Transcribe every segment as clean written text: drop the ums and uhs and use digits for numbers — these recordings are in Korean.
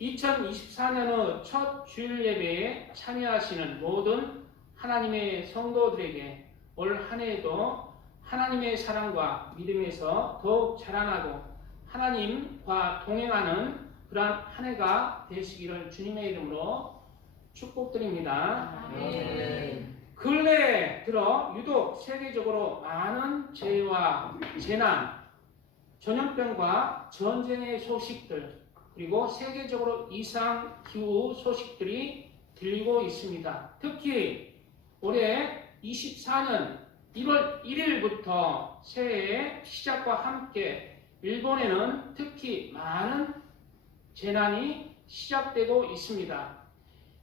2024년의 첫 주일 예배에 참여하시는 모든 하나님의 성도들에게 올 한 해에도 하나님의 사랑과 믿음에서 더욱 자라나고 하나님과 동행하는 그러한 한 해가 되시기를 주님의 이름으로 축복드립니다. 근래에 들어 유독 세계적으로 많은 재해와 재난, 전염병과 전쟁의 소식들, 그리고 세계적으로 이상기후 소식들이 들리고 있습니다. 특히 올해 24년 1월 1일부터 새해 시작과 함께 일본에는 특히 많은 재난이 시작되고 있습니다.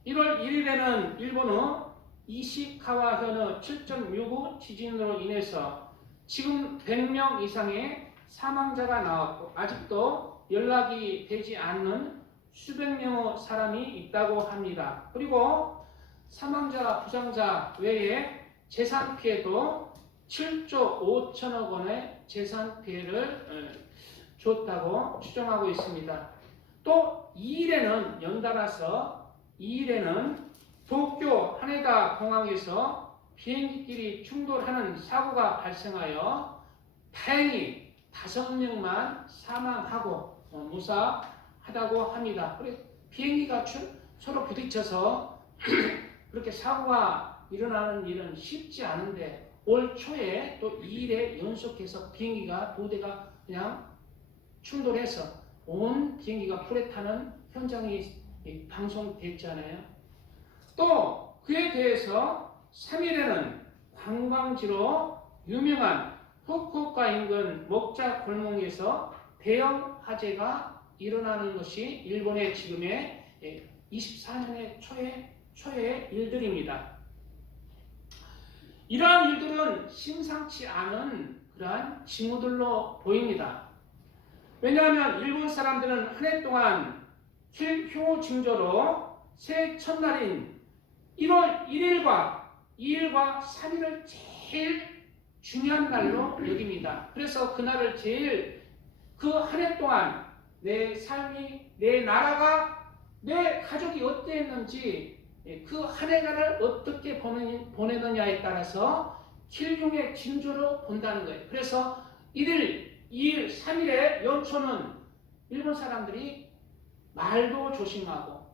1월 1일에는 일본의 이시카와현의 7.69 지진으로 인해서 지금 100명 이상의 사망자가 나왔고 아직도 연락이 되지 않는 수백 명의 사람이 있다고 합니다. 그리고 사망자, 부상자 외에 재산 피해도 7조 5천억 원의 재산 피해를 줬다고 추정하고 있습니다. 또 2일에는 연달아서 2일에는 도쿄 하네다 공항에서 비행기끼리 충돌하는 사고가 발생하여 다행히 5명만 사망하고 무사하다고 합니다. 비행기가 서로 부딪혀서 그렇게 사고가 일어나는 일은 쉽지 않은데 올 초에 또 2일에 연속해서 비행기가 2대가 그냥 충돌해서 온 비행기가 불에 타는 현장이 방송됐잖아요. 또 그에 대해서 3일에는 관광지로 유명한 후쿠오카 인근 목자 골목에서 대형 화재가 일어나는 것이 일본의 지금의 24년의 초의 일들입니다. 이러한 일들은 심상치 않은 그러한 징후들로 보입니다. 왜냐하면 일본 사람들은 한 해 동안 킬효 징조로 새해 첫날인 1월 1일과 2일과 3일을 제일 중요한 날로 여깁니다. 그래서 그날을 제일 그 한 해 동안 내 삶이, 내 나라가, 내 가족이 어땠는지 그 한 해간을 어떻게 보내느냐에 따라서 킬흉의 징조로 본다는 거예요. 그래서 1일, 2일, 3일의 연초는 일본 사람들이 말도 조심하고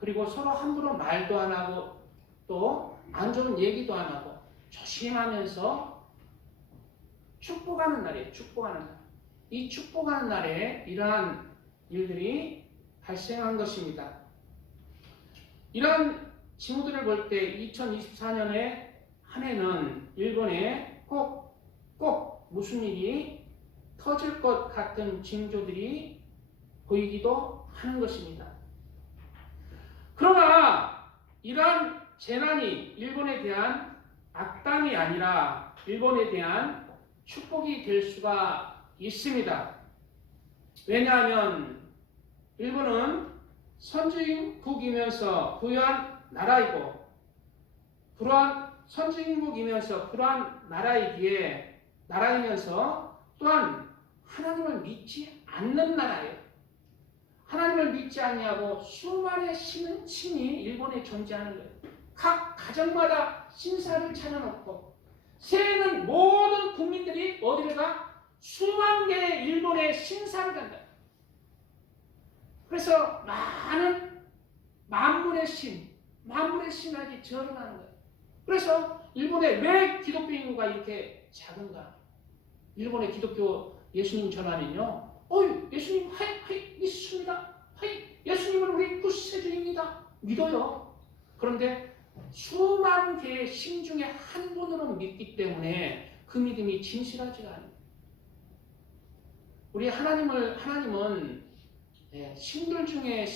그리고 서로 함부로 말도 안 하고 또 안 좋은 얘기도 안 하고 조심하면서 축복하는 날이에요. 축복하는 날. 이 축복하는 날에 이러한 일들이 발생한 것입니다. 이러한 징후들을 볼 때 2024년의 한 해는 일본에 꼭 무슨 일이 터질 것 같은 징조들이 보이기도 하는 것입니다. 그러나 이러한 재난이 일본에 대한 악담이 아니라 일본에 대한 축복이 될 수가 있습니다. 왜냐하면 일본은 선진국이면서 부유한 나라이고 그러한 선진국이면서 그러한 나라이면서 또한 하나님을 믿지 않는 나라예요. 하나님을 믿지 않냐고 수많은 신이 일본에 존재하는 거예요. 각 가정마다 신사를 차려놓고 새해에는 모든 국민들이 어디를 가? 수만 개의 일본의 신사를 간다. 그래서 많은 만물의 신에게 절을 하는 거예요. 그래서 일본에 왜 기독교 인구가 이렇게 작은가? 일본의 기독교 예수님 전하면요. 예수님 하이 믿습니다. 예수님은 우리 구세주입니다. 믿어요. 그런데 수만 개의 신 중에 한 분으로 믿기 때문에 그 믿음이 진실하지가 않아요. 우리 하나님은 신들 중에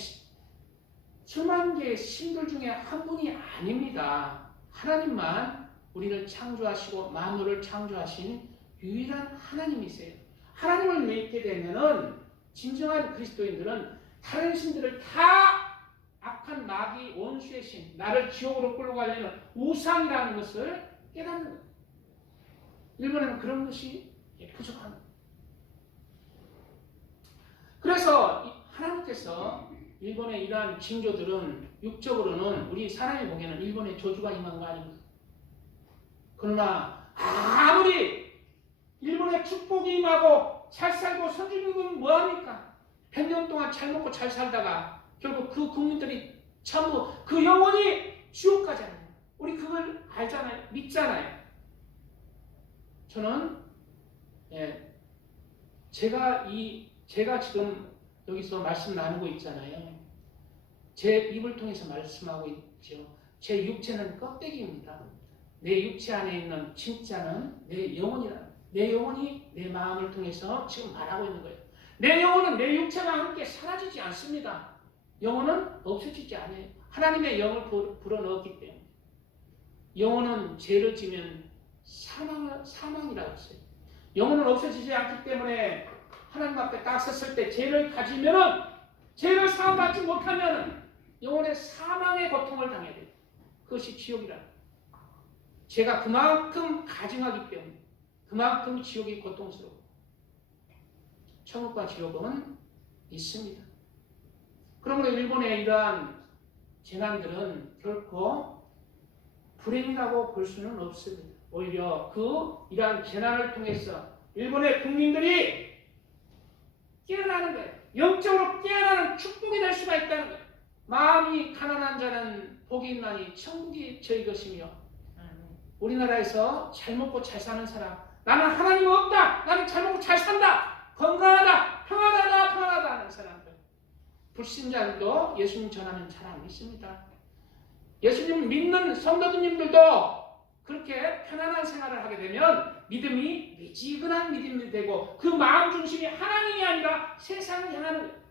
수만 개의 신들 중에 한 분이 아닙니다. 하나님만 우리를 창조하시고 만물을 창조하신 유일한 하나님이세요. 하나님을 믿게 되면은 진정한 그리스도인들은 다른 신들을 다 악한 마귀 원수의 신, 나를 지옥으로 끌고 가려는 우상이라는 것을 깨닫는 거예요. 일본에는 그런 것이 부족한 거예요. 그래서 하나님께서 일본의 이러한 징조들은 육적으로는 우리 사람이 보기에는 일본의 저주가 임한 거 아닙니까? 그러나 아무리 일본의 축복이 임하고 잘 살고 선진국은 뭐합니까? 100년 동안 잘 먹고 잘 살다가 결국 그 국민들이 전부 그 영혼이 지옥 가잖아요. 우리 그걸 알잖아요. 믿잖아요. 저는 제가 지금 여기서 말씀 나누고 있잖아요. 제 입을 통해서 말씀하고 있죠. 제 육체는 껍데기입니다. 내 육체 안에 있는 진짜는 내 영혼이라. 내 영혼이 내 마음을 통해서 지금 말하고 있는 거예요. 내 영혼은 내 육체와 함께 사라지지 않습니다. 영혼은 없어지지 않아요. 하나님의 영을 불어넣었기 때문에. 영혼은 죄를 지면 사망이라고 했어요. 영혼은 없어지지 않기 때문에 하나님 앞에 딱 섰을 때 죄를 가지면은, 죄를 사함받지 못하면은 영혼의 사망의 고통을 당해야 돼요. 그것이 지옥이라. 죄가 그만큼 가증하기 때문에 그만큼 지옥이 고통스러워. 천국과 지옥은 있습니다. 그러므로 일본의 이러한 재난들은 결코 불행이라고 볼 수는 없습니다. 오히려 이러한 재난을 통해서 일본의 국민들이 깨어나는 거예요. 영적으로 깨어나는 축복이 될 수가 있다는 거예요. 마음이 가난한 자는 복이 있나니 천국이 저희 것이며, 우리나라에서 잘 먹고 잘 사는 사람, 나는 하나님 없다, 나는 잘 먹고 잘 산다, 건강하다, 평안하다 하는 사람들, 불신자들도 예수님 전하면 잘 안 믿습니다. 예수님 믿는 성도님들도 그렇게 편안한 생활을 하게 되면 믿음이 미지근한 믿음이 되고 그 마음 중심이 하나님이 아니라 세상을 향하는 거예요.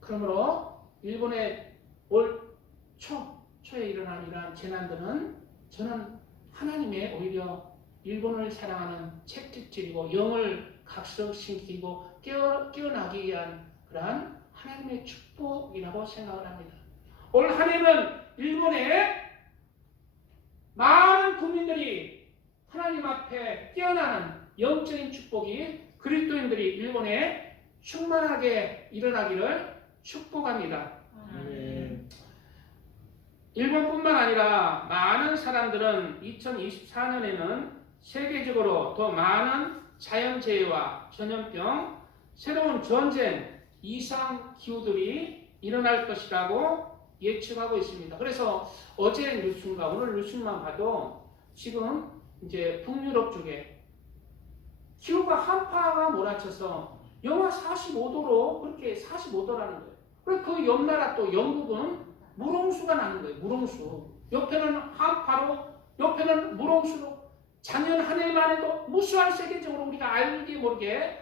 그러므로 일본의 올 초에 일어난 이러한 재난들은 저는 하나님의 오히려 일본을 사랑하는 채찍질이고 영을 각성시키고 깨어나기 위한 그러한 하나님의 축복이라고 생각을 합니다. 올 한 해는 일본의 많은 국민들이 하나님 앞에 깨어나는 영적인 축복이 그리스도인들이 일본에 충만하게 일어나기를 축복합니다. 일본뿐만 아니라 많은 사람들은 2024년에는 세계적으로 더 많은 자연재해와 전염병, 새로운 전쟁, 이상기후들이 일어날 것이라고 예측하고 있습니다. 그래서 어제 뉴스인가 오늘 뉴스만 봐도 지금 이제 북유럽 쪽에 기후가 한파가 몰아쳐서 영하 45도로 그렇게 45도라는 거예요. 그리고 그 옆나라 또 영국은 물홍수가 나는 거예요. 물홍수. 옆에는 한파로, 옆에는 물홍수로. 작년 한 해만 해도 무수한 세계적으로 우리가 알게 모르게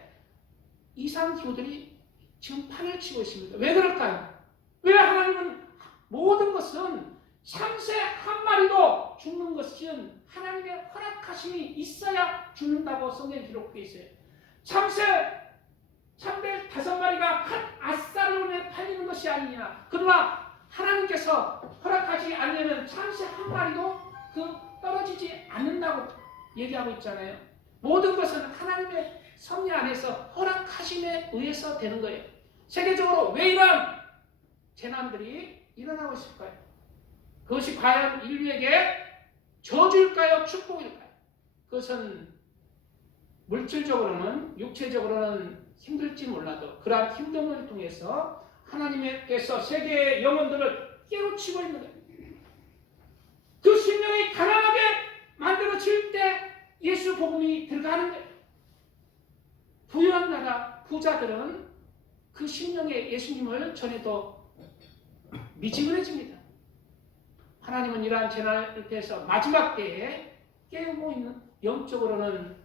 이상기후들이 지금 판을 치고 있습니다. 왜 그럴까요? 왜 하나님은 모든 것은 참새 한 마리도 죽는 것은 하나님의 허락하심이 있어야 죽는다고 성경에 기록되어 있어요. 참새 5마리가 한 아싸리온에 팔리는 것이 아니냐. 그러나 하나님께서 허락하지 않으면 참새 한 마리도 떨어지지 않는다고 얘기하고 있잖아요. 모든 것은 하나님의 섭리 안에서 허락하심에 의해서 되는 거예요. 세계적으로 왜 이런 재난들이 일어나고 있을까요? 그것이 과연 인류에게 저주일까요? 축복일까요? 그것은 물질적으로는, 육체적으로는 힘들지 몰라도 그러한 힘듦을 통해서 하나님께서 세계의 영혼들을 깨우치고 있는 거예요. 그 심령이 가난하게 만들어질 때 예수 복음이 들어가는 거예요. 부유한 나라 부자들은 그 심령에 예수님을 전해도 미지근해집니다. 하나님은 이러한 재난을 통해서 마지막 때에 깨우고 있는, 영적으로는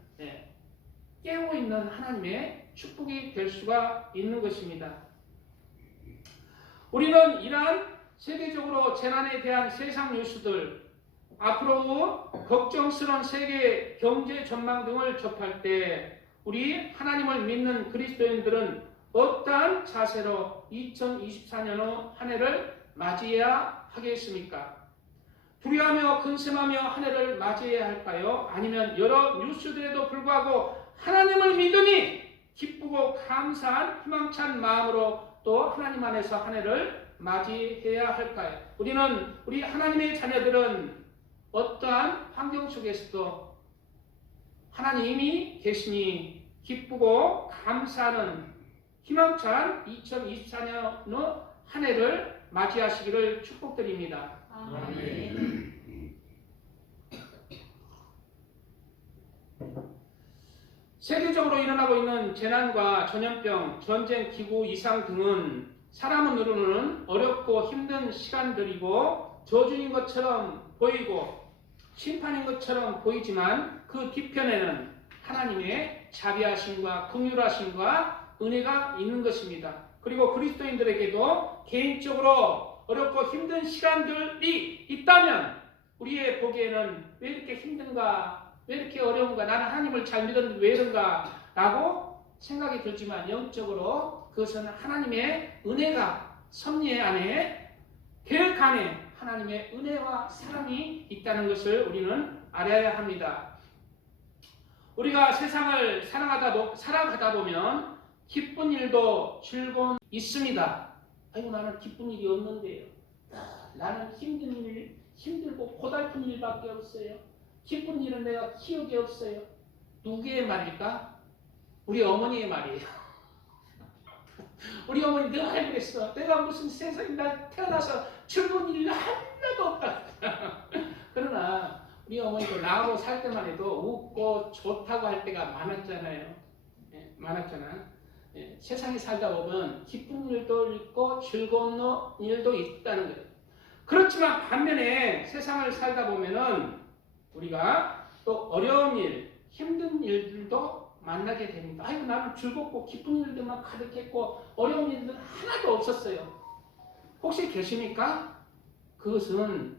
깨우고 있는 하나님의 축복이 될 수가 있는 것입니다. 우리는 이러한 세계적으로 재난에 대한 세상 뉴스들, 앞으로 걱정스러운 세계 경제 전망 등을 접할 때 우리 하나님을 믿는 그리스도인들은 어떠한 자세로 2024년 한 해를 맞이해야 하겠습니까? 두려워하며 근심하며 한 해를 맞이해야 할까요? 아니면 여러 뉴스들에도 불구하고 하나님을 믿으니 기쁘고 감사한 희망찬 마음으로 또 하나님 안에서 한 해를 맞이해야 할까요? 우리 하나님의 자녀들은 어떠한 환경 속에서도 하나님이 계시니 기쁘고 감사하는 희망찬 2024년 한 해를 맞이하시기를 축복드립니다. 아멘. 세계적으로 일어나고 있는 재난과 전염병, 전쟁, 기후 이상 등은 사람을 누르는 어렵고 힘든 시간들이고 저주인 것처럼 보이고 심판인 것처럼 보이지만 그 뒤편에는 하나님의 자비하심과 긍휼하심과 은혜가 있는 것입니다. 그리고 그리스도인들에게도 개인적으로 어렵고 힘든 시간들이 있다면 우리의 보기에는 왜 이렇게 힘든가, 왜 이렇게 어려운가, 나는 하나님을 잘 믿었는데 왜 이런가 라고 생각이 들지만 영적으로 그것은 하나님의 은혜가 섭리 안에 계획 안에 하나님의 은혜와 사랑이 있다는 것을 우리는 알아야 합니다. 우리가 세상을 살아가다 보면 기쁜 일도 즐거운 일이 있습니다. 아이고 나는 기쁜 일이 없는데요. 나는 힘들고 고달픈 일밖에 없어요. 기쁜 일은 내가 기억이 없어요. 누구의 말일까? 우리 어머니의 말이에요. 우리 어머니 늘 그랬어. 내가 무슨 세상에 나 태어나서 즐거운 일 하나도 없다. 그러나 우리 어머니도 나하고 살 때만 해도 웃고 좋다고 할 때가 많았잖아요. 많았잖아. 세상에 살다 보면 기쁜 일도 있고 즐거운 일도 있다는 거예요. 그렇지만 반면에 세상을 살다 보면은 우리가 또 어려운 일, 힘든 일들도 만나게 됩니다. 아이고 나는 즐겁고 기쁜 일들만 가득했고 어려운 일들은 하나도 없었어요. 혹시 계십니까? 그것은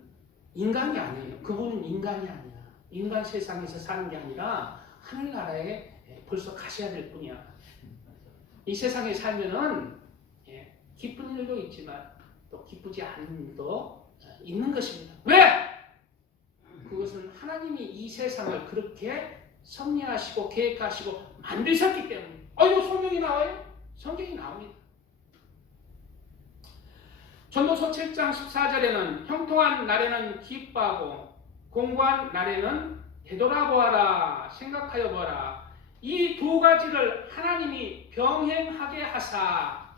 인간이 아니에요. 그분은 인간이 아니야. 인간 세상에서 사는 게 아니라 하늘나라에 벌써 가셔야 될 뿐이야. 이 세상에 살면은 기쁜 일도 있지만 또 기쁘지 않은 일도 있는 것입니다. 왜? 그것은 하나님이 이 세상을 그렇게 섭리하시고 계획하시고 만드셨기 때문에. 이거 성경이 나와요? 성경이 나옵니다. 전도서 7장 14절에는 형통한 날에는 기뻐하고 공고한 날에는 되돌아보아라 생각하여 보아라. 이 두 가지를 하나님이 병행하게 하사,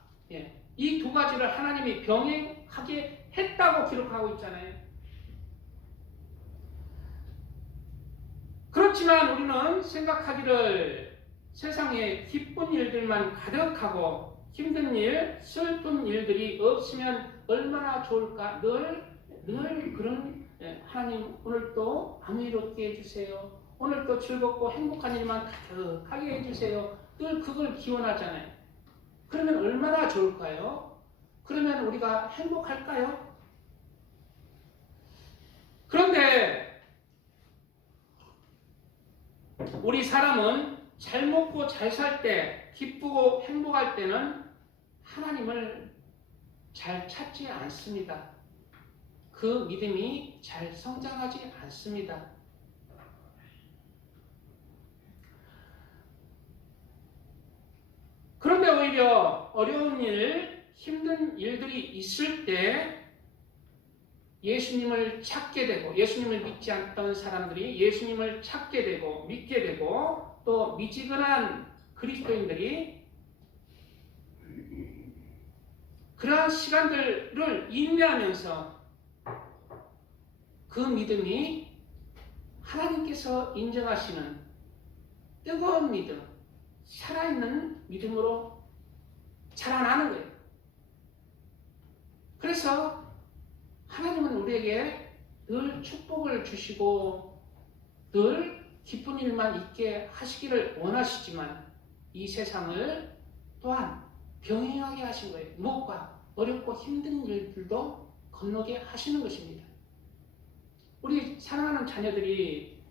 이 두 가지를 하나님이 병행하게 했다고 기록하고 있잖아요. 그렇지만 우리는 생각하기를 세상에 기쁜 일들만 가득하고 힘든 일, 슬픈 일들이 없으면 얼마나 좋을까. 늘 그런 하나님 오늘도 아무 일 없게 해주세요. 오늘도 즐겁고 행복한 일만 가득하게 해주세요. 늘 그걸 기원하잖아요. 그러면 얼마나 좋을까요? 그러면 우리가 행복할까요? 그런데 우리 사람은 잘 먹고 잘 살 때, 기쁘고 행복할 때는 하나님을 잘 찾지 않습니다. 그 믿음이 잘 성장하지 않습니다. 그런데 오히려 어려운 일, 힘든 일들이 있을 때 예수님을 찾게 되고, 예수님을 믿지 않던 사람들이 예수님을 찾게 되고 믿게 되고, 또 미지근한 그리스도인들이 그러한 시간들을 인내하면서 그 믿음이 하나님께서 인정하시는 뜨거운 믿음, 살아있는 믿음으로 자라나는 거예요. 그래서 하나님은 우리에게 늘 축복을 주시고 늘 기쁜 일만 있게 하시기를 원하시지만 이 세상을 또한 병행하게 하신 거예요. 무엇과? 어렵고 힘든 일들도 건너게 하시는 것입니다. 우리 사랑하는 자녀들이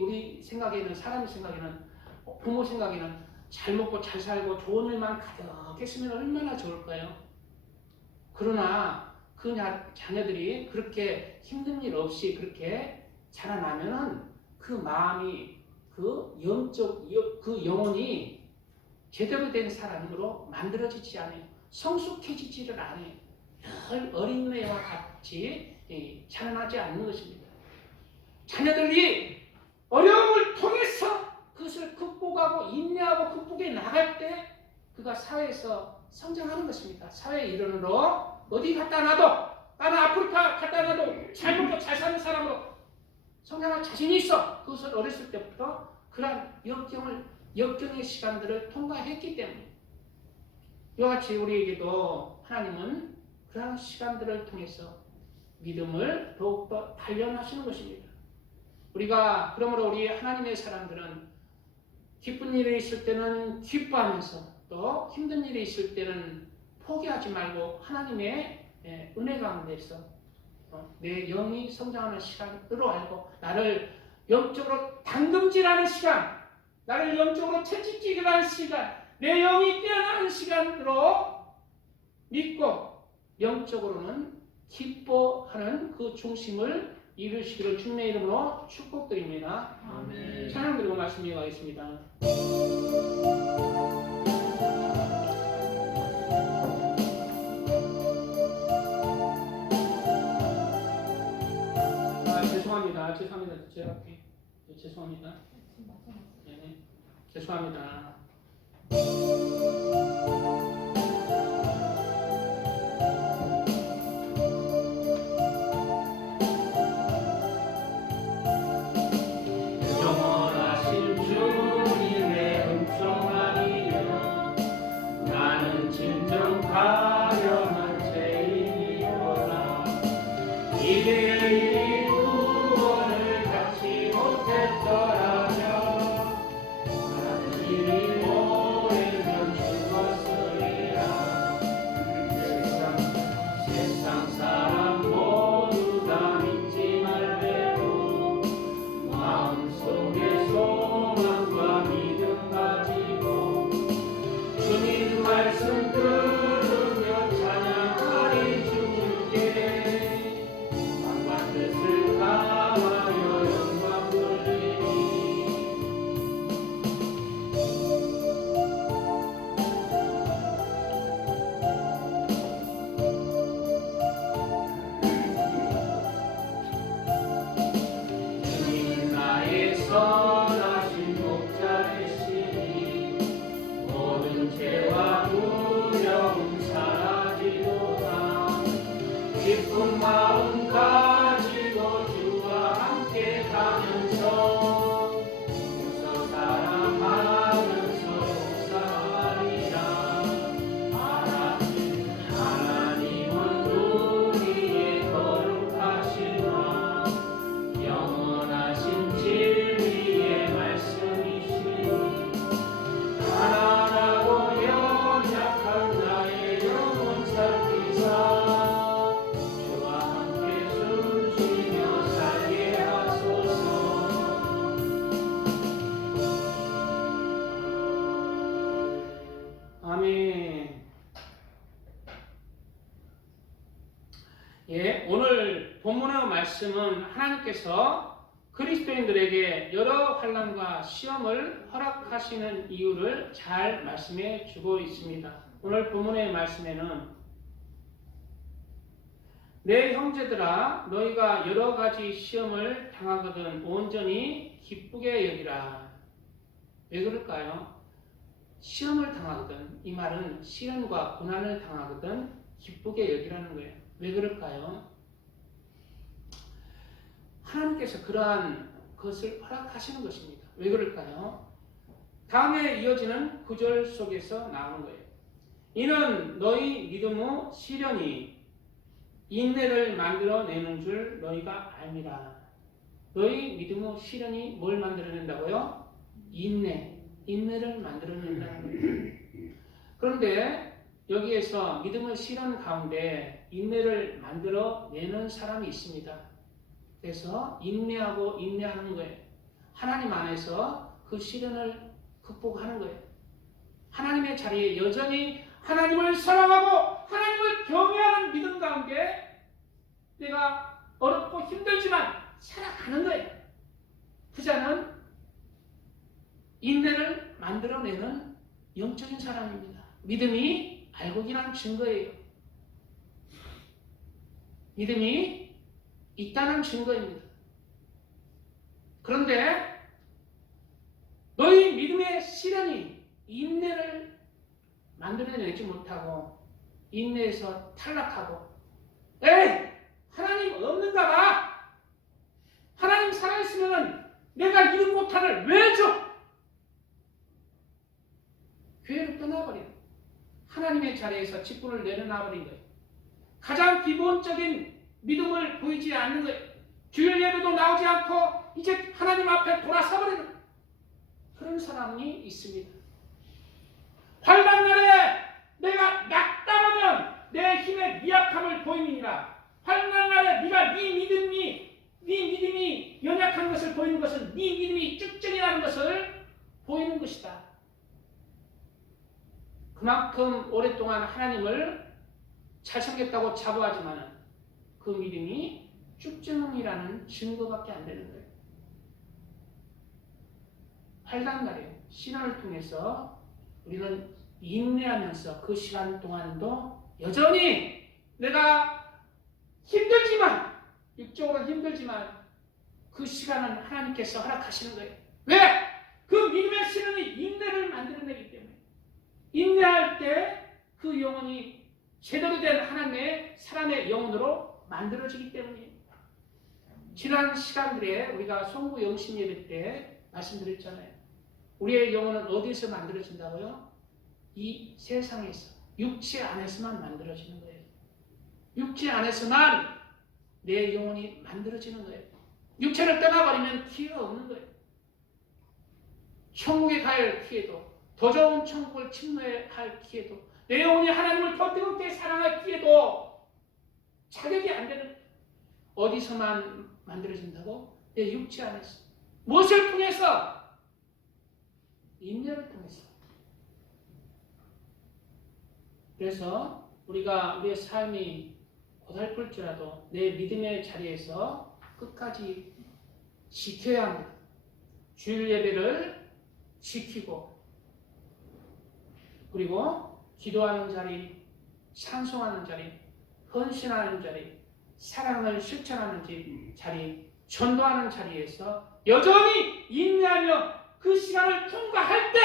우리 생각에는, 사람 생각에는, 부모 생각에는 잘 먹고 잘 살고 좋은 일만 가득했으면 얼마나 좋을까요? 그러나 그 자녀들이 그렇게 힘든 일 없이 그렇게 자라나면은 그 마음이 그 그 영혼이 제대로 된 사람으로 만들어지지 않아요. 성숙해지지를 않아요. 늘 어린애와 같이 자라나지 않는 것입니다. 자녀들이 어려움을 통해서 그것을 극복하고 인내하고 극복해 나갈 때 그가 사회에서 성장하는 것입니다. 사회 일원으로 어디 갖다 놔도 나는 아프리카 갖다 놔도 잘 먹고 잘 사는 사람으로 성장할 자신이 있어. 그것을 어렸을 때부터 그러한 역경의 시간들을 통과했기 때문에 이와 같이 우리에게도 하나님은 그러한 시간들을 통해서 믿음을 더욱더 단련하시는 것입니다. 그러므로 우리 하나님의 사람들은 기쁜 일이 있을 때는 기뻐하면서 또 힘든 일이 있을 때는 포기하지 말고 하나님의 은혜 가운데서 내 영이 성장하는 시간으로 알고 나를 영적으로 당금질하는 시간, 나를 영적으로 채찍질하는 시간, 내 영이 깨어나는 시간으로 믿고 영적으로는 기뻐하는 그 중심을 이루시기를 주님의 이름으로 축복드립니다. 아멘. 찬양 드리고 말씀 이어가겠습니다. 죄송합니다. 제가 죄송합니다. 네, 죄송합니다. 영원하신 주님의 은총하리여 나는 진정 가련한 죄인이로다. 이제 구원을 갖지 못했더라면 나는 이미 오래전 죽었으리라. 세상 사람 모두 다 믿지 말래도 마음속에 소망과 믿음 가지고 주님 말씀 들으며 찬양하리 주님께 방과 뜻을 다하여 영광 돌리니 주님 나의 선하신 목자 되시니 모든 죄와 두려움 사라지도다. 기쁜 마음 가지고 주와 함께 가면서 유서 사랑하면서 봉사하리라. 하나님은 우리의 거룩하시나 영원하신 진리의 말씀이시니 가난하고 연약한 나의 영혼 살피사 주와 함께 숨쉬며 살게 하소서. 아멘. 오늘 본문의 말씀은 하나님께서 그리스도인들에게 여러 환난과 시험을 허락하시는 이유를 잘 말씀해 주고 있습니다. 오늘 본문의 말씀에는 내 형제들아 너희가 여러 가지 시험을 당하거든 온전히 기쁘게 여기라. 왜 그럴까요? 시험을 당하거든, 이 말은 시련과 고난을 당하거든 기쁘게 여기라는 거예요. 왜 그럴까요? 하나님께서 그러한 것을 허락하시는 것입니다. 왜 그럴까요? 다음에 이어지는 구절 속에서 나오는 거예요. 이는 너희 믿음의 시련이 인내를 만들어내는 줄 너희가 알미라. 너희 믿음의 시련이 뭘 만들어낸다고요? 인내를 만들어낸다는 거예요. 그런데 여기에서 믿음의 시련 가운데 인내를 만들어내는 사람이 있습니다. 그래서 인내하는 거예요. 하나님 안에서 그 시련을 극복하는 거예요. 하나님의 자리에 여전히 하나님을 사랑하고 하나님을 경외하는 믿음 가운데 내가 어렵고 힘들지만 살아가는 거예요. 부자는 인내를 만들어내는 영적인 사람입니다. 믿음이 알곡이라는 증거예요. 믿음이 있다는 증거입니다. 그런데 너희 믿음의 시련이 인내를 만들어내지 못하고 인내에서 탈락하고 에이! 하나님 없는가 봐! 하나님 살아있으면 내가 이런 못하를 왜 줘? 교회를 떠나버리는 하나님의 자리에서 직분을 내려놔버린 거예요. 가장 기본적인 믿음을 보이지 않는 거예요. 주일 예배도 나오지 않고 이제 하나님 앞에 돌아서버리는 그런 사람이 있습니다. 환난날에 내가 낙담하면 내 힘의 미약함을 보이니라. 환난날에 네가 네 믿음이 연약한 것을 보이는 것은 네 믿음이 쭉증이라는 것을 보이는 것이다. 그만큼 오랫동안 하나님을 잘 섬겼다고 자부하지만 그 믿음이 쭉증이라는 증거밖에 안 되는 거예요. 환난날에 시련을 통해서 우리는 인내하면서 그 시간 동안도 여전히 내가 힘들지만 육적으로 힘들지만 그 시간은 하나님께서 허락하시는 거예요. 왜? 그 믿음의 시련이 인내를 만들어내기 때문에 인내할 때 그 영혼이 제대로 된 하나님의 사람의 영혼으로 만들어지기 때문이에요. 지난 시간들에 우리가 송구 영신 예배 때 말씀드렸잖아요. 우리의 영혼은 어디서 만들어진다고요? 이 세상에서 육체 안에서만 만들어지는 거예요. 육체 안에서만 내 영혼이 만들어지는 거예요. 육체를 떠나버리면 기회가 없는 거예요. 천국에 갈 기회도 더 좋은 천국을 침노할 기회도 내 영혼이 하나님을 더 뜨겁게 사랑할 기회도 자격이 안 되는 거예요. 어디서만 만들어진다고? 내 육체 안에서. 무엇을 통해서? 인내를 통해서. 그래서 우리가 우리의 삶이 고달플지라도 내 믿음의 자리에서 끝까지 지켜야 합니다. 주일 예배를 지키고 그리고 기도하는 자리, 찬송하는 자리, 헌신하는 자리, 사랑을 실천하는 자리, 전도하는 자리에서 여전히 인내하며 그 시간을 통과할 때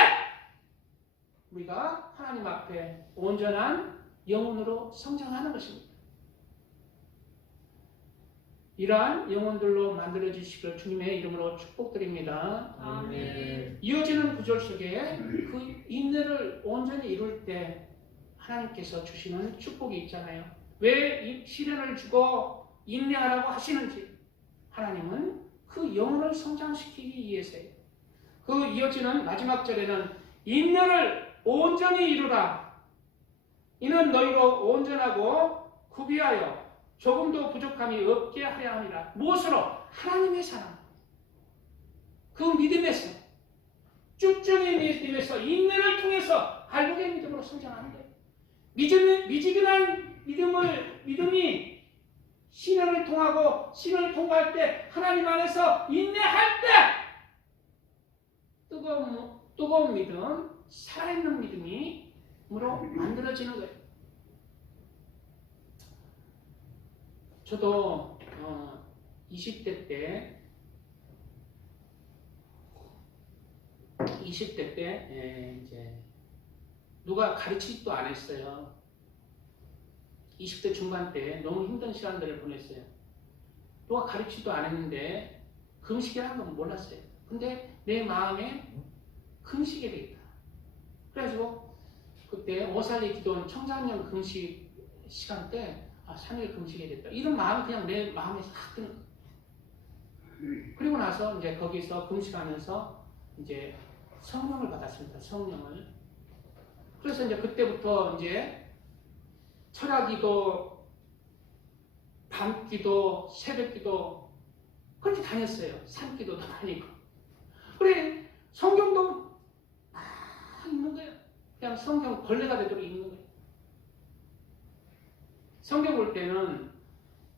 우리가 하나님 앞에 온전한 영혼으로 성장하는 것입니다. 이러한 영혼들로 만들어지시길 주님의 이름으로 축복드립니다. 아멘. 이어지는 구절 속에 그 인내를 온전히 이룰 때 하나님께서 주시는 축복이 있잖아요. 왜 이 시련을 주고 인내하라고 하시는지 하나님은 그 영혼을 성장시키기 위해서예요. 그 이어지는 마지막 절에는 인내를 온전히 이루라. 이는 너희로 온전하고 구비하여 조금도 부족함이 없게 하려 하니라. 무엇으로? 하나님의 사랑. 그 믿음에서 쭉증의 믿음에서 인내를 통해서 알곡의 믿음으로 성장하는 거예요. 미지근한 믿음이 시련을 통하고 시련을 통과할 때 하나님 안에서 인내할 때 뜨거운 믿음, 살아있는 믿음으로 만들어지는 거예요. 저도 20대 때 이제 누가 가르치지도 않았어요. 20대 중반 때 너무 힘든 시간들을 보냈어요. 누가 가르치지도 않았는데 금식이라는 건 몰랐어요. 근데 내 마음에 금식이 되겠다. 그래가지고 그때 오살리 기도원 청장년 금식 시간 때 3일 금식해야겠다. 이런 마음이 그냥 내 마음에 싹 드는 거예요. 그리고 나서 이제 거기서 금식하면서 이제 성령을 받았습니다. 성령을. 그래서 이제 그때부터 이제 철학기도, 밤기도, 새벽기도 그렇게 다녔어요. 산기도도 다니고. 그래 성경도 막 읽는 거예요. 그냥 성경 벌레가 되도록 읽는 거예요. 성경 볼 때는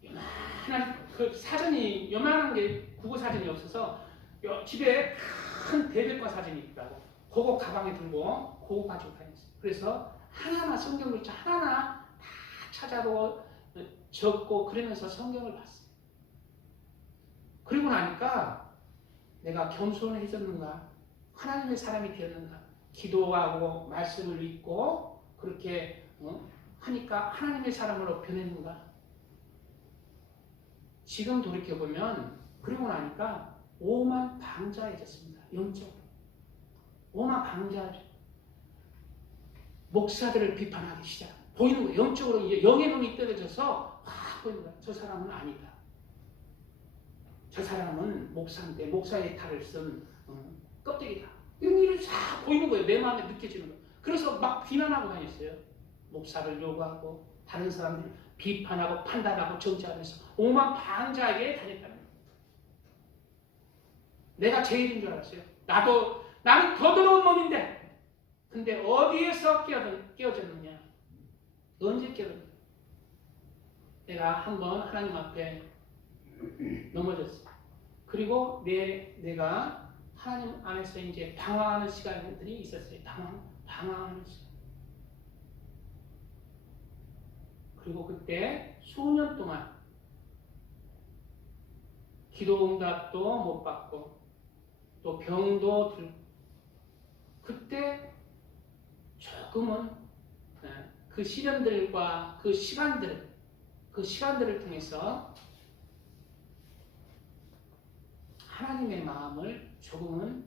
요만한 그 사전이 요만한 게 국어 사전이 없어서 집에 큰 대백과 사진이 있다고. 그거 가방에 들고 그거 가지고 다녔어요. 그래서 하나하나 성경 글자 하나하나 다 찾아보고 적고 그러면서 성경을 봤어요. 그리고 나니까 내가 겸손해졌는가? 하나님의 사람이 되었는가? 기도하고 말씀을 읽고 그렇게 하니까 하나님의 사람으로 변했는가? 지금 돌이켜보면 그리고 나니까 오만방자해졌습니다. 영적으로. 오만방자하죠. 목사들을 비판하기 시작. 보이는 거예요. 영적으로 이제 영의 눈이 떨어져서 확 보이는 거예요. 저 사람은 아니다. 저 사람은 목사인데 목사의 탈을 쓴 껍데기다. 이런 일이 싹 보이는 거예요. 내 마음에 느껴지는 거예요. 그래서 막 비난하고 다녔어요. 목사를 요구하고 다른 사람들 비판하고 판단하고 정죄하면서 오만방자하게 다녔다는 거예요. 내가 제일인 줄 알았어요. 나는 더더러운 놈인데 근데 어디에서 깨어졌느냐? 언제 깨어졌느냐? 내가 한번 하나님 앞에 넘어졌어. 그리고 내가 하나님 안에서 이제 방황하는 시간들이 있었어요. 방황하는 시간. 그리고 그때 수년 동안 기도 응답도 못 받고 또 병도 들고 그때 조금은 그 시련들과 그 시간들을 통해서 하나님의 마음을 조금은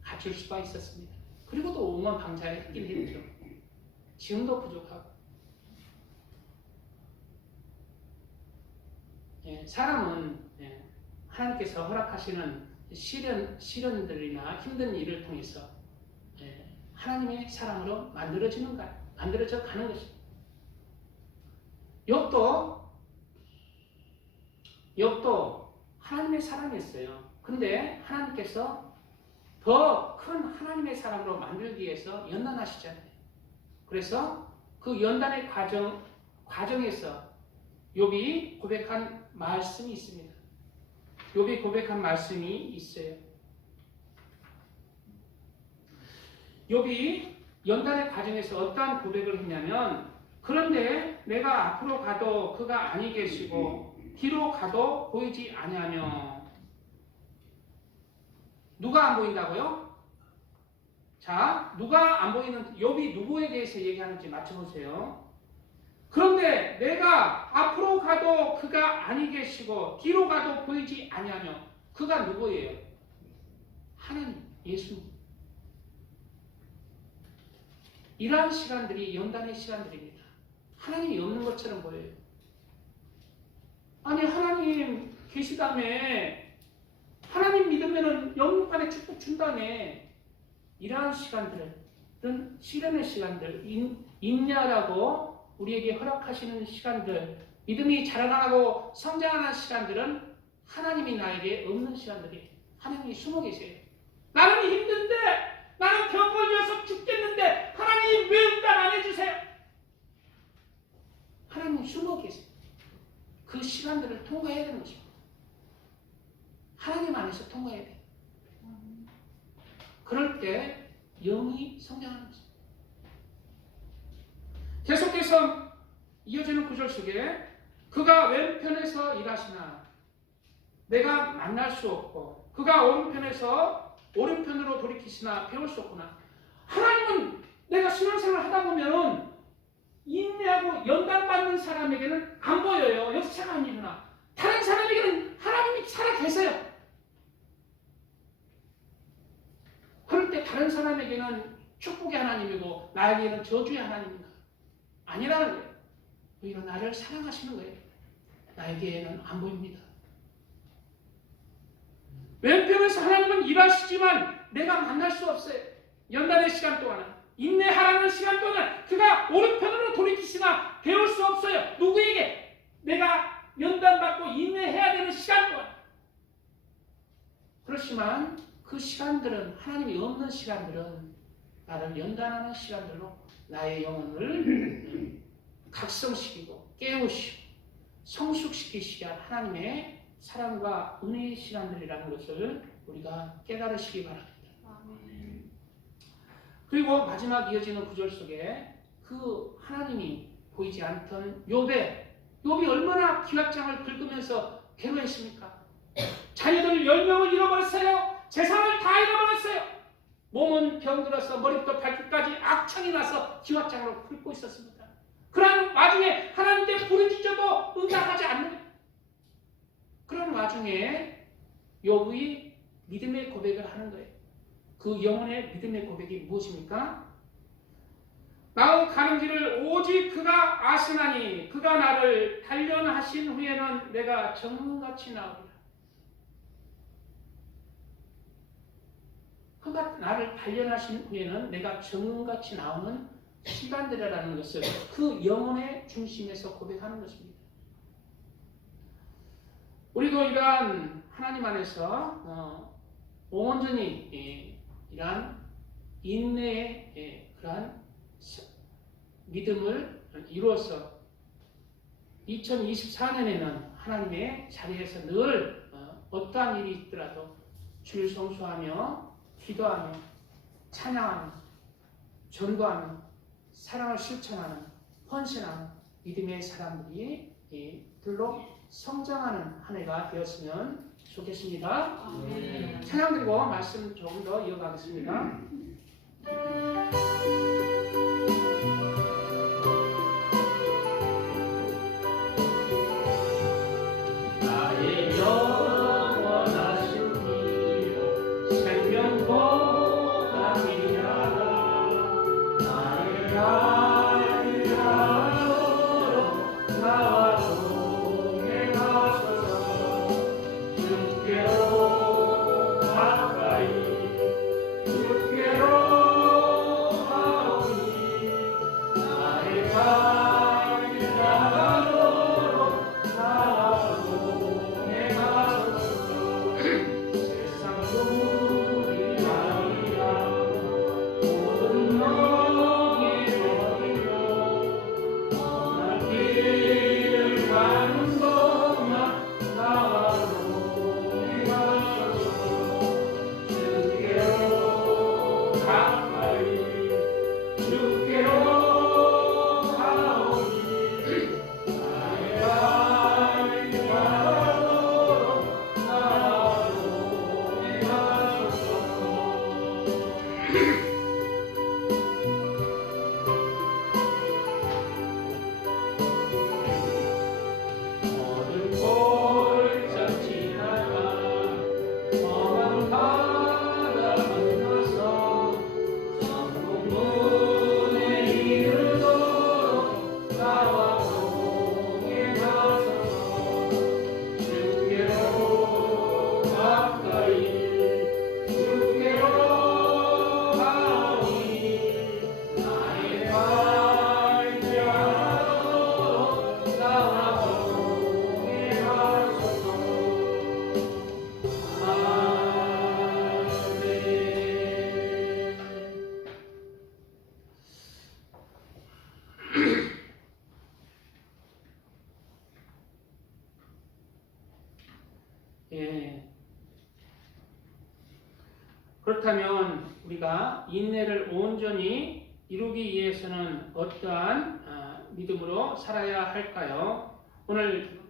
갖출 수가 있었습니다. 그리고 또 오만방자했긴 했죠. 지금도 부족하고. 사람은 하나님께서 허락하시는 시련들이나 힘든 일을 통해서 하나님의 사람으로 만들어져 가는 것입니다. 욥도 하나님의 사람이었어요. 근데 하나님께서 더 큰 하나님의 사람으로 만들기 위해서 연단하시잖아요. 그래서 그 연단의 과정에서 욥이 고백한 말씀이 있습니다. 욥이 고백한 말씀이 있어요. 욥이 연단의 과정에서 어떠한 고백을 했냐면 그런데 내가 앞으로 가도 그가 아니 계시고 뒤로 가도 보이지 아니하며 누가 안 보인다고요? 자, 누가 안 보이는 욥이 누구에 대해서 얘기하는지 맞춰보세요. 그런데 내가 앞으로 가도 그가 아니 계시고 뒤로 가도 보이지 아니하며 그가 누구예요? 하나님, 예수님. 이러한 시간들이 연단의 시간들입니다. 하나님이 없는 것처럼 보여요. 아니 하나님 계시다며 하나님 믿으면 영육간에 축복 준다며 이러한 시간들은 시련의 시간들 인내하라고 우리에게 허락하시는 시간들 믿음이 자라나고 성장하는 시간들은 하나님이 나에게 없는 시간들이 하나님이 숨어 계세요. 나는 힘든데 나는 병 걸려서 죽겠는데 하나님 왜 응답 안 해주세요? 하나님 숨어 계세요. 그 시간들을 통과해야 되는 것입니다. 하나님 안에서 통과해야 돼요. 그럴 때 영이 성장하는 것입니다. 계속해서 이어지는 구절 속에 그가 왼편에서 일하시나 내가 만날 수 없고 그가 오른편에서 오른편으로 돌이키시나 배울 수 없구나. 하나님은 내가 신앙생활을 하다 보면 인내하고 연단받는 사람에게는 안 보여요. 역사가 안 일어나. 다른 사람에게는 하나님이 살아 계세요. 그럴 때 다른 사람에게는 축복의 하나님이고 나에게는 저주의 하나님인가? 아니라는 거예요. 오히려 나를 사랑하시는 거예요. 나에게는 안 보입니다. 왼편에서 하나님은 일하시지만 내가 만날 수 없어요. 연단의 시간 동안은 인내하라는 시간 동안 그가 오른편으로 돌이키시나 배울 수 없어요. 누구에게? 내가 연단받고 인내해야 되는 시간 동안. 그렇지만 그 시간들은 하나님이 없는 시간들은 나를 연단하는 시간들로 나의 영혼을 각성시키고 깨우시고 성숙시키시게 할 하나님의 사랑과 은혜의 시간들이라는 것을 우리가 깨달으시기 바랍니다. 그리고 마지막 이어지는 구절 속에 그 하나님이 보이지 않던 욥이 얼마나 기왓장을 긁으면서 괴로워했습니까? 자녀들 10명을 잃어버렸어요. 재산을 다 잃어버렸어요. 몸은 병들어서 머리부터 발끝까지 악창이 나서 기왓장으로 긁고 있었습니다. 그런 와중에 하나님께 부르짖어도 응답하지 않는, 그런 와중에 욥이 믿음의 고백을 하는 거예요. 그 영혼의 믿음의 고백이 무엇입니까? 나의 가는 길을 오직 그가 아시나니 그가 나를 단련하신 후에는 내가 정금같이 나오리라. 그가 나를 단련하신 후에는 내가 정금같이 나오는 시간들이라는 것을 그 영혼의 중심에서 고백하는 것입니다. 우리도 이러한 하나님 안에서 온전히 이러한 인내의 그러한 믿음을 이루어서 2024년에는 하나님의 자리에서 늘 어떠한 일이 있더라도 주를 성수하며 기도하며 찬양하며 전도하며 사랑을 실천하는 헌신하는 믿음의 사람들이 불로 성장하는 한 해가 되었으면 좋겠습니다. 찬양 드리고 말씀 조금 더 이어가겠습니다. 나의 영원하신 이여 생명보다 귀하다. 나의 아리랑으로 나와 동행하소서. 주께로 가까이 주께로 가오니 나의 아리랑으로 나와 동행하소서. 세상 누구리 아니하고 모든 영의 어디로 험한 길을 가는 동안 나와 동행하소서. 주께로 가까이 주께로 가오니 나의 아리랑으로 나와 동행하소서. 모든 골짜 지나가 험한 바다 만나서 성공문에 이르도록 나와 동행하소서. 주께로 가까이 주께로 가오니 나의 아리랑으로 나와 동행하소서. 아멘. 예. 그렇다면 우리가 인내를 온전히 이루기 위해서는 어떠한 믿음으로 살아야 할까요? 오늘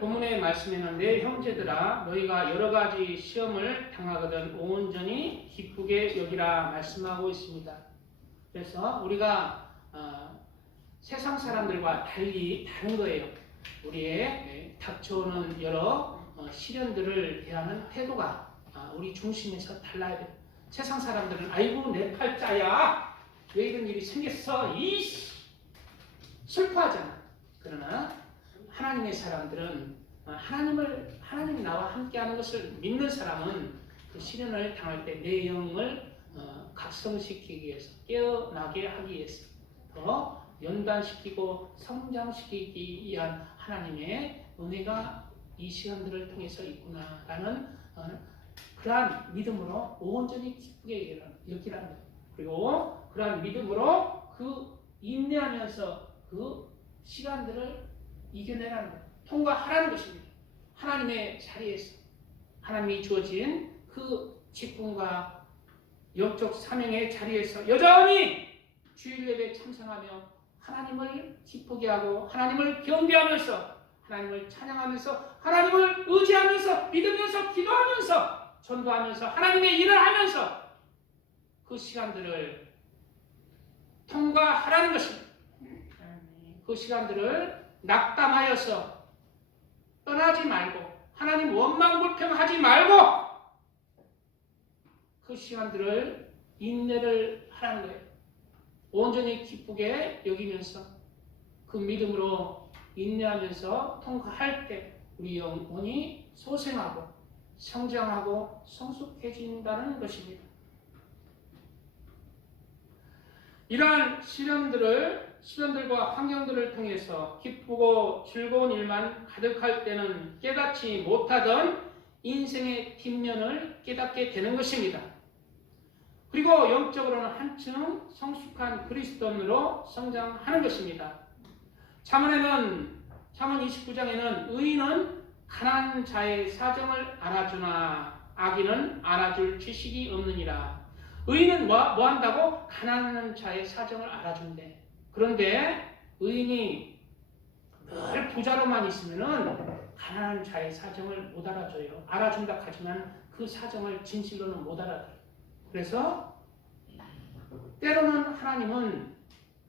본문의 말씀에는 내 형제들아 너희가 여러 가지 시험을 당하거든 온전히 기쁘게 여기라 말씀하고 있습니다. 그래서 우리가 세상 사람들과 다른 거예요. 우리의 닥쳐오는 여러 시련들을 대하는 태도가 우리 중심에서 달라야 돼요. 세상 사람들은 아이고 내 팔자야 왜 이런 일이 생겼어 이씨 슬퍼하잖아. 그러나 하나님의 사람들은 하나님이 나와 함께하는 것을 믿는 사람은 그 시련을 당할 때 내 영을 각성시키기 위해서 깨어나게 하기 위해서 더 연단시키고 성장시키기 위한 하나님의 은혜가 이 시간들을 통해서 있구나라는 그러한 믿음으로 온전히 기쁘게 여기라는 거예요. 그리고 그러한 믿음으로 그 인내하면서 그 시간들을 이겨내라는 거예요. 통과하라는 것입니다. 하나님의 자리에서 하나님이 주어진 그 직분과 영적 사명의 자리에서 여전히 주일 예배에 참석하며 하나님을 기쁘게 하고 하나님을 경배하면서 하나님을 찬양하면서 하나님을 의지하면서 믿으면서 기도하면서 전도하면서 하나님의 일을 하면서 그 시간들을 통과하라는 것입니다. 그 시간들을 낙담하여서 떠나지 말고 하나님 원망불평하지 말고 그 시간들을 인내를 하라는 거예요. 온전히 기쁘게 여기면서 그 믿음으로 인내하면서 통과할 때 우리 영혼이 소생하고 성장하고 성숙해진다는 것입니다. 이러한 시련들과 환경들을 통해서 기쁘고 즐거운 일만 가득할 때는 깨닫지 못하던 인생의 뒷면을 깨닫게 되는 것입니다. 그리고 영적으로는 한층 성숙한 그리스도인으로 성장하는 것입니다. 잠언 29장에는 의인은 가난한 자의 사정을 알아주나 악인은 알아줄 지식이 없느니라. 의인은 뭐 한다고? 가난한 자의 사정을 알아준대. 그런데 의인이 늘 부자로만 있으면은 가난한 자의 사정을 못 알아줘요. 알아준다 하지만 그 사정을 진실로는 못 알아들어요. 그래서 때로는 하나님은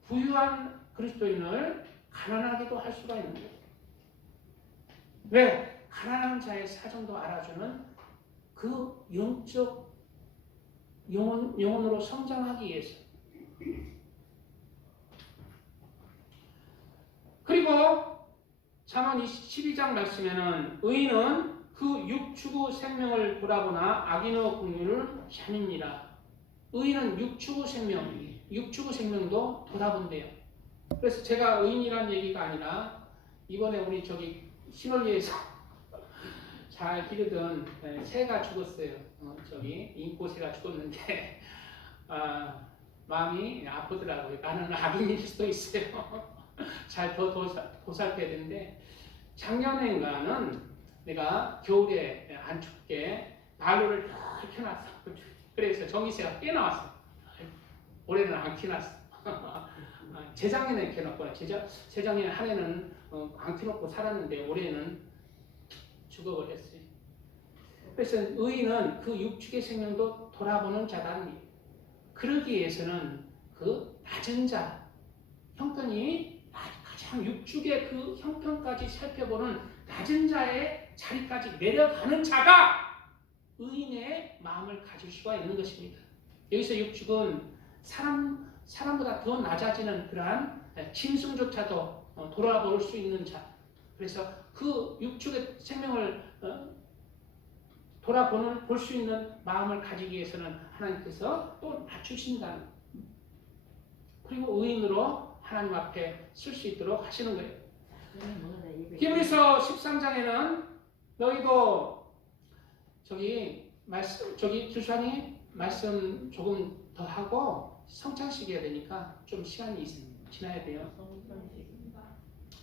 부유한 그리스도인을 가난하게도 할 수가 있는 거예요. 왜? 가난한 자의 사정도 알아주는 그 영적 영혼으로 성장하기 위해서. 그리고 잠언 12장 말씀에는 의인은 그 육축의 생명을 돌아보나 악인의 긍휼을 샤닙니다. 의인은 육축의 생명도 돌아본대요. 그래서 제가 의인이란 얘기가 아니라 이번에 우리 저기 신월리에서 잘 기르던 새가 죽었어요. 저기 인꼬새가 죽었는데 마음이 아프더라고요. 나는 악인일 수도 있어요. 잘 더 보살펴야 되는데 작년엔가는 내가 겨울에 안 춥게 난로를 다 켜놨어. 그래서 정이새가 꽤 나왔어. 올해는 안 켜놨어. 재작년에 켜놨구나. 재작년 한 해는 안 켜놓고 살았는데 올해는 죽어버렸어요. 그래서 의인은 그 육축의 생명도 돌아보는 자다는. 그러기 위해서는 그 낮은 자, 형편이 가장 육축의 그 형편까지 살펴보는 낮은 자의 자리까지 내려가는 자가 의인의 마음을 가질 수가 있는 것입니다. 여기서 육축은 사람보다 더 낮아지는 그러한 짐승조차도 돌아볼 수 있는 자. 그래서 그 육축의 생명을 볼 수 있는 마음을 가지기 위해서는 하나님께서 또 낮추신다는. 그리고 의인으로 하나님 앞에 쓸 수 있도록 하시는 거예요. 히브리서 13장에는 너희도 저기 주사님 말씀 조금 더 하고 성찬식 해야 되니까 좀 시간이 지나야 돼요.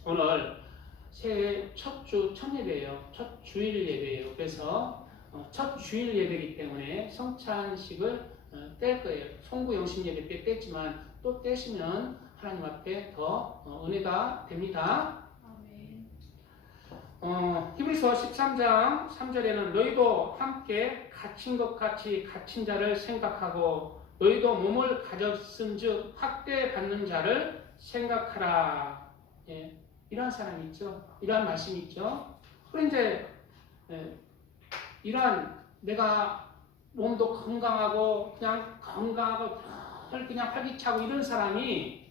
오늘 새해 첫 예배예요. 첫 주일 예배예요. 그래서 첫 주일 예배이기 때문에 성찬식을 뗄 거예요. 송구 영신 예배 때 뗐지만 또 떼시면 하나님 앞에 더 은혜가 됩니다. 히브리서 13장 3절에는 너희도 함께 갇힌 것 같이 갇힌 자를 생각하고 너희도 몸을 가졌은즉 학대받는 자를 생각하라. 예, 이러한 사람이 있죠. 이러한 말씀이 있죠. 그런데 이러한 내가 몸도 건강하고 그냥 그냥 활기차고 이런 사람이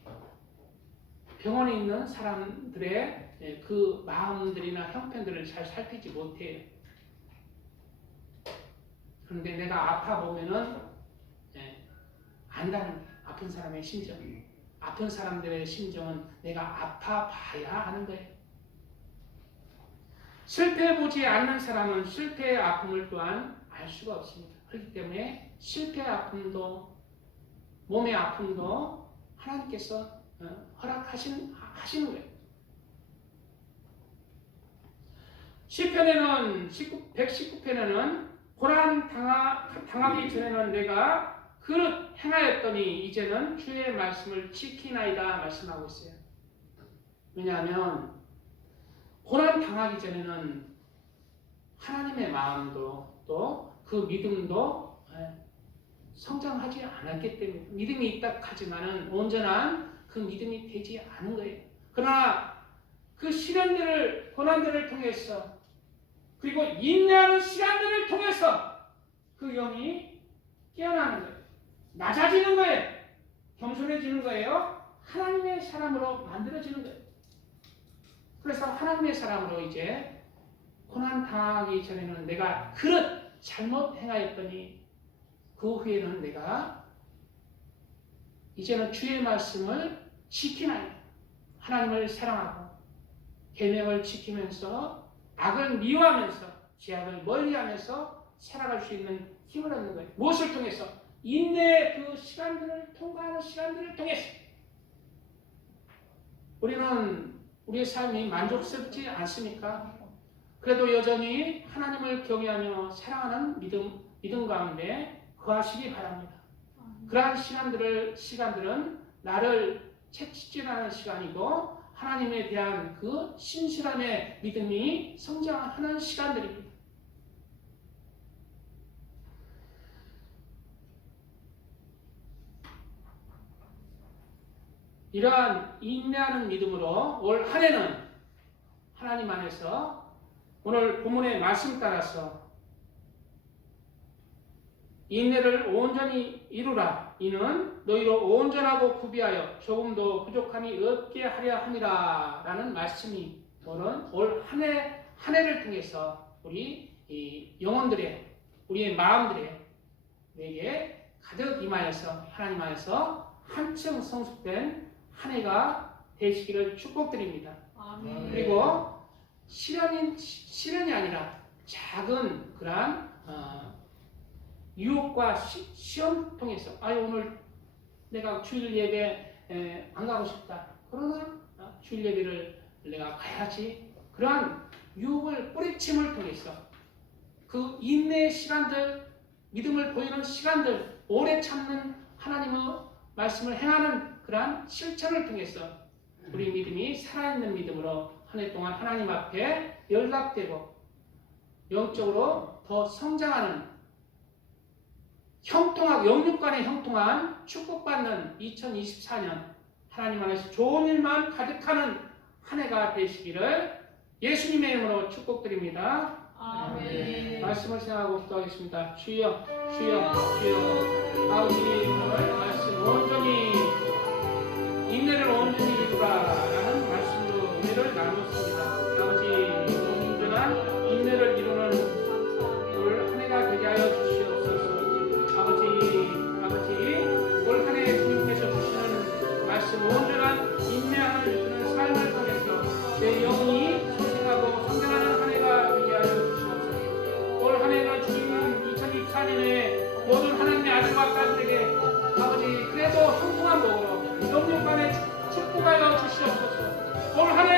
병원에 있는 사람들의 그 마음들이나 형편들을 잘 살피지 못해요. 그런데 내가 아파 보면은 안다는 거예요. 아픈 사람의 심정. 아픈 사람들의 심정은 내가 아파 봐야 하는 거예요. 실패해보지 않는 사람은 실패의 아픔을 또한 알 수가 없습니다. 그렇기 때문에 실패의 아픔도 몸의 아픔도 하나님께서 하시는 거예요. 시편에는 119편에는 고난 당하기 전에는 내가 그릇 행하였더니 이제는 주의 말씀을 지키나이다 말씀하고 있어요. 왜냐하면 고난 당하기 전에는 하나님의 마음도 또 그 믿음도 성장하지 않았기 때문에 믿음이 있다 하지만은 온전한 그 믿음이 되지 않은 거예요. 그러나 그 시련들을 고난들을 통해서 그리고 인내하는 시간들을 통해서 그 영이 깨어나는 거예요. 낮아지는 거예요. 겸손해지는 거예요. 하나님의 사람으로 만들어지는 거예요. 그래서 하나님의 사람으로 이제 고난 당하기 전에는 내가 그릇 잘못 행하였더니 그 후에는 내가 이제는 주의 말씀을 지키나니 하나님을 사랑하고 계명을 지키면서 악을 미워하면서 죄악을 멀리하면서 살아갈 수 있는 힘을 얻는 거예요. 무엇을 통해서? 인내의 그 시간들을 통과하는 시간들을 통해서. 우리는 우리의 삶이 만족스럽지 않습니까? 그래도 여전히 하나님을 경외하며 사랑하는 믿음 가운데 거하시기 바랍니다. 그러한 시간들은 나를 채찍질하는 시간이고 하나님에 대한 그 신실함의 믿음이 성장하는 시간들입니다. 이러한 인내하는 믿음으로 올 한 해는 하나님 안에서 오늘 본문의 말씀 따라서 인내를 온전히 이루라. 이는 너희로 온전하고 구비하여 조금도 부족함이 없게 하려 함이라. 라는 말씀이 오늘 올 한 해를 통해서 우리 영혼들의 우리의 마음들에 내게 가득 임하여서 하나님 안에서 한층 성숙된 한 해가 되시기를 축복드립니다. 아멘. 그리고 실현이 아니라 작은 그러한 유혹과 시험 통해서 오늘 내가 주일 예배 안 가고 싶다. 그러나 주일 예배를 내가 가야지. 그러한 유혹을 뿌리침을 통해서 그 인내의 시간들, 믿음을 보이는 시간들, 오래 참는 하나님의 말씀을 행하는 그러한 실천을 통해서 우리 믿음이 살아있는 믿음으로 한 해 동안 하나님 앞에 연락되고 영적으로 더 성장하는 영육 간의 형통한 축복받는 2024년 하나님 안에서 좋은 일만 가득하는 한 해가 되시기를 예수님의 이름으로 축복드립니다. 아멘. 말씀을 생각하고 기도하겠습니다. 주여 주여 주여 아버지 오늘 말씀 온전히 인내를 온전히 이루라 라는 말씀으로 은혜를 나눴습니다. 아버지 온전한 인내를 이루는 올 한 해가 되게 하여 주시옵소서. 아버지 올 한 해 주님께서 주시는 말씀 온전한 인내하는 그런 삶을 통해서 내 영이 소생하고 성장하는 한 해가 되게 하여 주시옵소서. 올 한 해가 주님은 2024년에 모든 하나님의 아들과 딸들에게 아버지 그래도 형통한 복으로 영육간에 축복하여 주시옵소서. 올 한 해